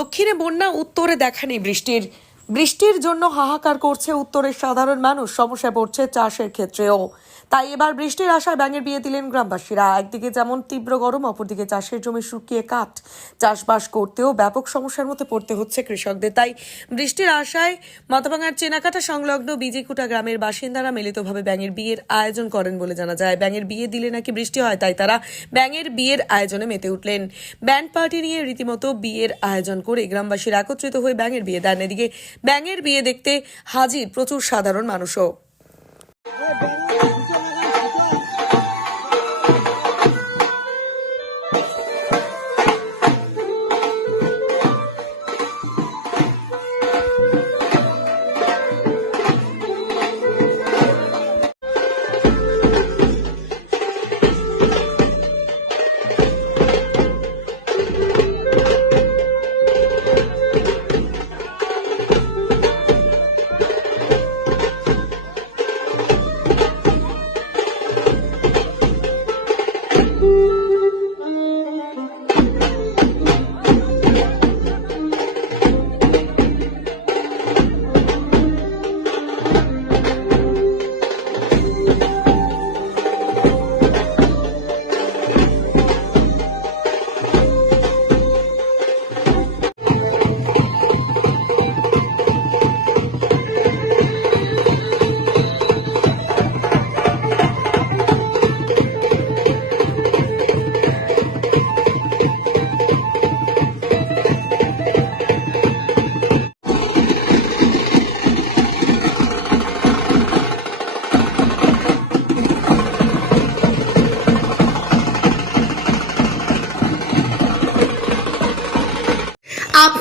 দক্ষিণে বন্যা উত্তরে দেখা নেই বৃষ্টির বৃষ্টির জন্য হাহাকার করছে উত্তরের সাধারণ মানুষ। সমস্যায় পড়ছে চাষের ক্ষেত্রেও। তাই এবার বৃষ্টির আশায় ব্যাঙের বিয়ে দিলেন গ্রামবাসীরা। একদিকে যেমন তীব্র গরম, অপরদিকে চাষের জমি শুকিয়ে কাঠ। চাষবাস করতেও ব্যাপক সমস্যার মধ্যে পড়তে হচ্ছে কৃষকদের। তাই বৃষ্টির আশায় মাথাভাঙার চেনাকাটা সংলগ্ন বিজিকুটা গ্রামের বাসিন্দারা মিলিতভাবে ব্যাঙের বিয়ের আয়োজন করেন বলে জানা যায়। ব্যাঙের বিয়ে দিলে নাকি বৃষ্টি হয়, তাই তারা ব্যাঙের বিয়ের আয়োজনে মেতে উঠলেন। ব্যান্ড পার্টি নিয়ে রীতিমতো বিয়ের আয়োজন করে গ্রামবাসীরা একত্রিত হয়ে ব্যাঙের বিয়ে দেন। এদিকে ব্যাঙের বিয়ে দেখতে হাজির প্রচুর সাধারণ মানুষও।